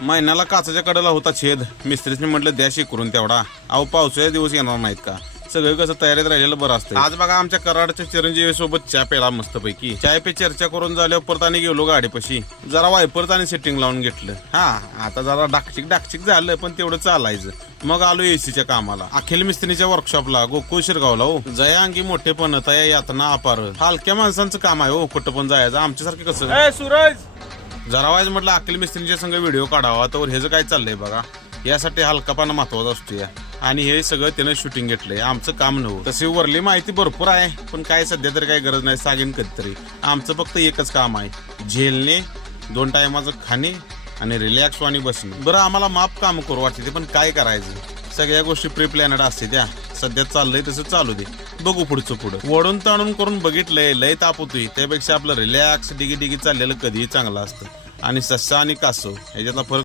महिन्याला काचाच्या कडेला होता छेद. मिस्त्रीने म्हटलं द्या शिकरून तेवढा. अहो पावसाचे दिवस येणार नाहीत का? सगळं कसं तयारीत राहिलेलं बरं असतं. आज बघा आमच्या कराडच्या चिरंजीवी सोबत चहा प्याला मस्तपैकी. चाय पे चर्चा करून झाल्यावर परत आणि गेलो गाडीपाशी. जरा वायपरच आणि सेटिंग लावून घेतलं. हा आता जरा डाकचिक झालं पण तेवढं चालायचं. मग आलो एसीच्या कामाला अखिल मिस्त्रीच्या वर्कशॉपला गोकुळ शिरगावला. हो जया अंगी मोठेपण तया यातना अपार. हलक्या माणसांचं काम आहे हो कुठं पण जायचं. आमच्यासारखे कसं सूरज जरा वाईज म्हटलं अखिल मिस्त्रीच्या संग व्हिडिओ काढावा. तर ह्याचं काय चाललंय बघा. यासाठी हलकापणा महत्वाचा असतो या. आणि हे सगळं त्यानं शूटिंग घेतलंय. आमचं काम नव्हतं. तशी वरली माहिती भरपूर आहे पण काय सध्या तरी काही गरज नाही. सांगेन कधीतरी. आमचं फक्त एकच काम आहे झेलणे 2 टायमाचं खाणे आणि रिलॅक्स आणि बसणे. बरं आम्हाला माप काम करू वाटते पण काय करायचं. सगळ्या गोष्टी प्री प्लॅनड असते त्या. सध्या चाललंय तसं चालू दे. बघू पुढं वडून ताणून करून बघितलंय लय ताप होतोय. त्यापेक्षा आपलं रिलॅक्स डिगी चाललेलं कधीही चांगलं असतं. आणि सस्सा आणि कासव ह्याच्यातला फरक